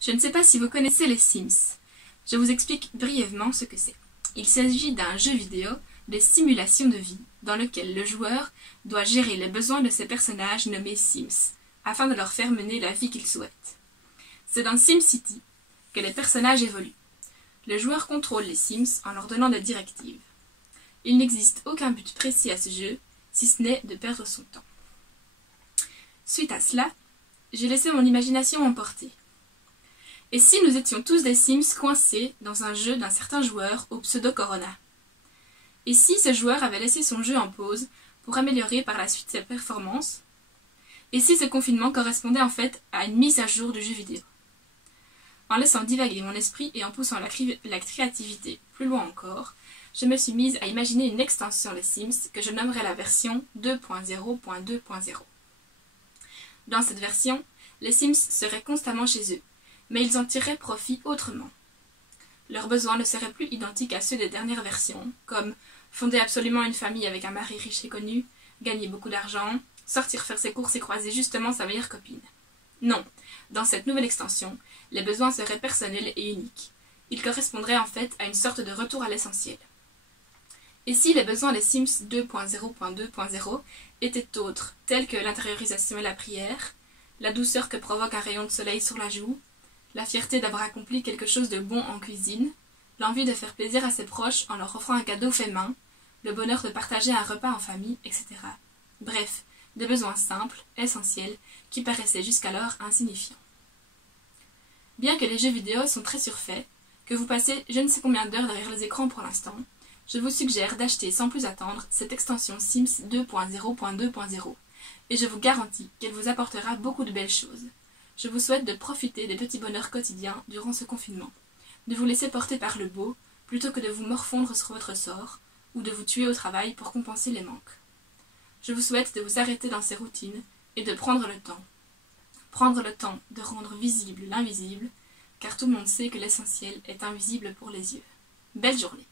Je ne sais pas si vous connaissez les Sims. Je vous explique brièvement ce que c'est. Il s'agit d'un jeu vidéo de simulation de vie dans lequel le joueur doit gérer les besoins de ses personnages nommés Sims afin de leur faire mener la vie qu'ils souhaitent. C'est dans SimCity que les personnages évoluent. Le joueur contrôle les Sims en leur donnant des directives. Il n'existe aucun but précis à ce jeu, si ce n'est de perdre son temps. Suite à cela, j'ai laissé mon imagination emporter. Et si nous étions tous des Sims coincés dans un jeu d'un certain joueur au pseudo Corona? Et si ce joueur avait laissé son jeu en pause pour améliorer par la suite ses performances? Et si ce confinement correspondait en fait à une mise à jour du jeu vidéo? En laissant divaguer mon esprit et en poussant la créativité plus loin encore, je me suis mise à imaginer une extension des Sims que je nommerais la version 2.0.2.0. Dans cette version, les Sims seraient constamment chez eux, mais ils en tireraient profit autrement. Leurs besoins ne seraient plus identiques à ceux des dernières versions, comme fonder absolument une famille avec un mari riche et connu, gagner beaucoup d'argent, sortir faire ses courses et croiser justement sa meilleure copine. Non, dans cette nouvelle extension, les besoins seraient personnels et uniques. Ils correspondraient en fait à une sorte de retour à l'essentiel. Et si les besoins des Sims 2.0.2.0 étaient autres, tels que l'intériorisation et la prière, la douceur que provoque un rayon de soleil sur la joue, la fierté d'avoir accompli quelque chose de bon en cuisine, l'envie de faire plaisir à ses proches en leur offrant un cadeau fait main, le bonheur de partager un repas en famille, etc. Bref, des besoins simples, essentiels, qui paraissaient jusqu'alors insignifiants. Bien que les jeux vidéo sont très surfaits, que vous passez je ne sais combien d'heures derrière les écrans pour l'instant, je vous suggère d'acheter sans plus attendre cette extension Sims 2.0.2.0 et je vous garantis qu'elle vous apportera beaucoup de belles choses. Je vous souhaite de profiter des petits bonheurs quotidiens durant ce confinement, de vous laisser porter par le beau plutôt que de vous morfondre sur votre sort ou de vous tuer au travail pour compenser les manques. Je vous souhaite de vous arrêter dans ces routines et de prendre le temps. Prendre le temps de rendre visible l'invisible, car tout le monde sait que l'essentiel est invisible pour les yeux. Belle journée!